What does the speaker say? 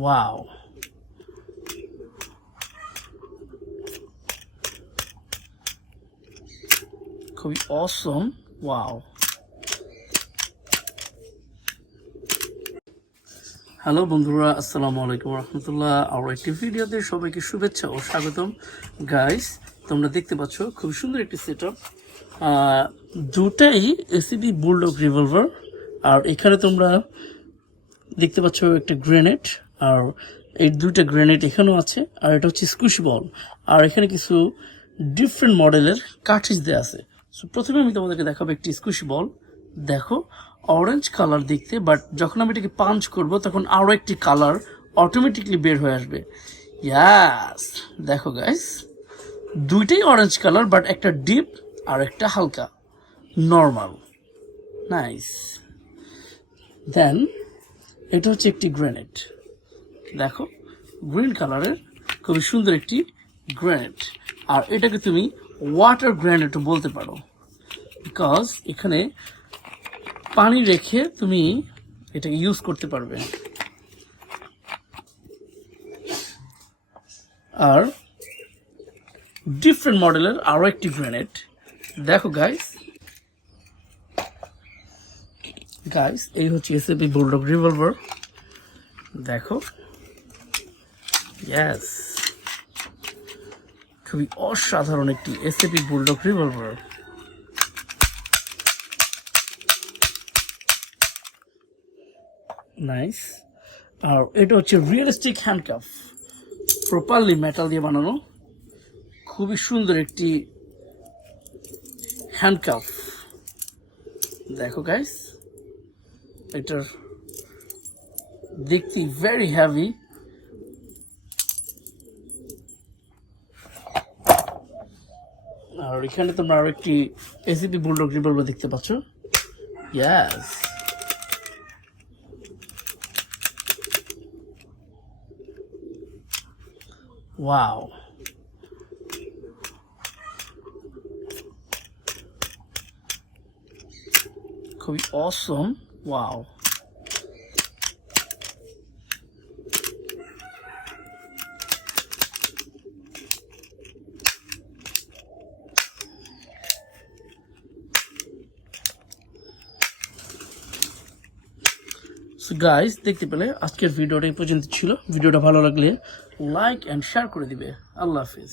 Wow, খুবই অসম। Wow. Hello বন্ধুরা, আসসালামু আলাইকুম রহমতুল্লাহ। আর একটি ভিডিওতে সবাইকে শুভেচ্ছা ও স্বাগতম। গাইস, তোমরা দেখতে পাচ্ছ খুব সুন্দর একটি সেট আপ, দুটাই এসিবি বুলডগ রিভলভার। আর এখানে তোমরা দেখতে পাচ্ছ একটা গ্রেনেড, আর এই দুইটা গ্রেনেড এখানেও আছে, আর এটা হচ্ছে স্কুশ বল। আর এখানে কিছু ডিফারেন্ট মডেলের কার্ট্রিজ দেওয়া আছে। সো প্রথমে আমি তোমাদেরকে দেখাবো একটি স্কুশ বল। দেখো, অরেঞ্জ কালার দেখতে, বাট যখন আমি এটাকে পাঞ্চ করব তখন আরও একটি কালার অটোমেটিকলি বের হয়ে আসবে। ইয়াস, দেখো গাইস, দুইটাই অরেঞ্জ কালার, বাট একটা ডিপ আর একটা হালকা নর্মাল। নাইস। দেন এটা হচ্ছে একটি গ্রেনেড। দেখো, গ্রিন কালারের খুবই সুন্দর একটি গ্রেনেড। আর এটাকে তুমি ওয়াটার গ্রেনেডও বলতে পারো, বিকজ এখানে পানি রেখে তুমি এটাকে ইউজ করতে পারবে। আর ডিফারেন্ট মডেলের আরও একটি গ্রেনেড। দেখো গাইস, এই হচ্ছে এসএপি বুলডগ রিভলভার। দেখো, ইয়েস, খুবই অসাধারণ একটি এসএপি বুলডগ রিভলভার। নাইস। আর এটা হচ্ছে রিয়েলিস্টিক হ্যান্ডকাফ, প্রপারলি মেটাল দিয়ে বানানো, খুবই সুন্দর একটি হ্যান্ডকাফ। দেখো গাইস, এটার দেখতে ভেরি হেভি। আর এখানে তোমরা আরো একটি এসিপি বুলডগ রিভলভার দেখতে পাচ্ছ। ইয়েস, ওয়াও, খুবই অসম। ওয়াও। সো গাইস, দেখতে পেলে আজকের ভিডিওটা এই পর্যন্ত ছিল। ভিডিওটা ভালো লাগলে লাইক অ্যান্ড শেয়ার করে দিবে। আল্লাহ হাফিজ।